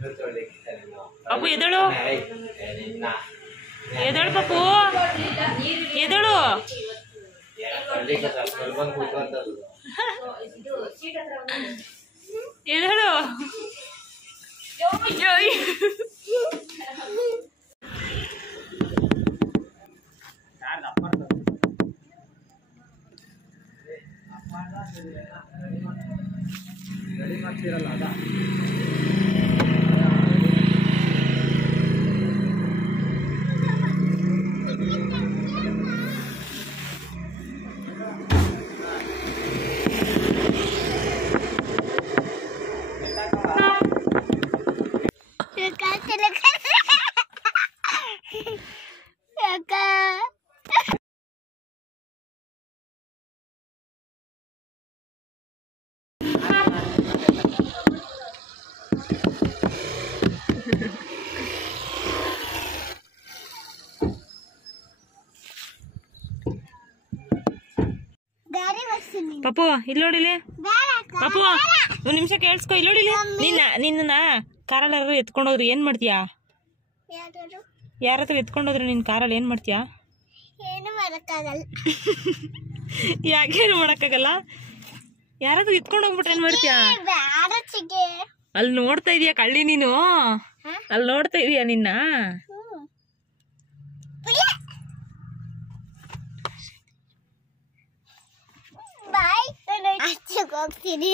ಪಾಪು ಎದಳು ಎದಳು ಪಾಪು ಎದಳು ಎದಳು ಪಾಪು ಇಲ್ಲಿ ನೋಡಿಲಿ ಪಾಪು ಒಂದ್ ನಿಮಿಷ ಕೇಳಿಸ್ಕೊ ಇಲ್ಲಿ ನೋಡಿಲಿ ನಿನ್ನ ಕಾರಲ್ಲಿ ಎತ್ಕೊಂಡೋದ್ರು ಏನ್ ಮಾಡ್ತೀಯಾ ಯಾರತ್ರ ಎತ್ಕೊಂಡೋದ್ರು ನಿನ್ ಕಾರಲ್ಲಿ ಏನ್ ಮಾಡ್ತೀಯಾ ಯಾಕೇನು ಮಾಡಕ್ಕಾಗಲ್ಲ ಯಾರಾದ್ರೂ ಎತ್ಕೊಂಡ್ ಹೋಗ್ಬಿಟ್ರೆ ಏನ್ ಮಾಡ್ತೀಯಾ ಅಲ್ಲಿ ನೋಡ್ತಾ ಇದೀಯಾ ಕಳ್ಳಿ ನೀನು ಅಲ್ಲಿ ನೋಡ್ತಾ ಇದೀಯಾ ನಿನ್ನ ಹೋಗ್ತೀನಿ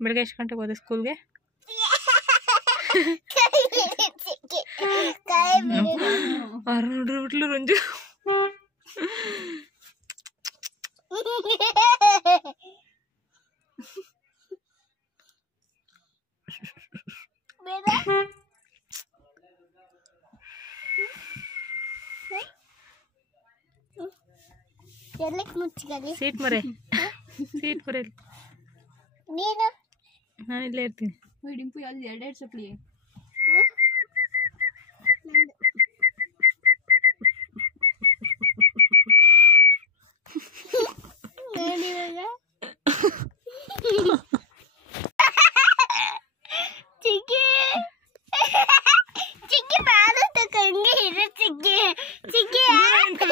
ಬೆಳಗ್ಗೆ ಎಷ್ಟು ಗಂಟೆಗೆ ಹೋದೆ ಸ್ಕೂಲ್ಗೆ ಬಿಟ್ಲು ರಂಜು ಸೀಟ್ ಮರೆ ನೀನು ನಾನು ಇಲ್ಲೇ ಇರ್ತೀನಿ ಡಿಂಪು ಅಲ್ಲಿ ಎರಡೆರಡು ಸಪ್ಲಿ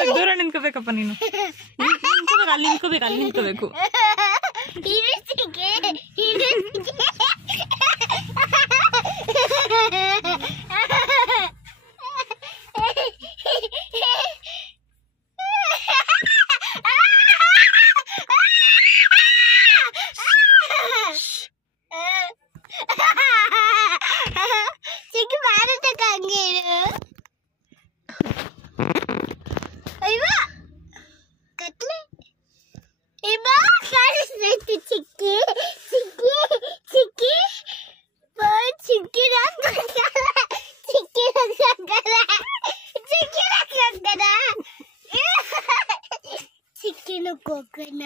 ದೂರ ನಿಂತ್ಕೋಬೇಕಪ್ಪ ನೀನು ಅಲ್ಲಿ ನಿಂತ್ಕೋಬೇಕು ಚಿಕ್ಕಿನ ಕೊಕ್ಕನ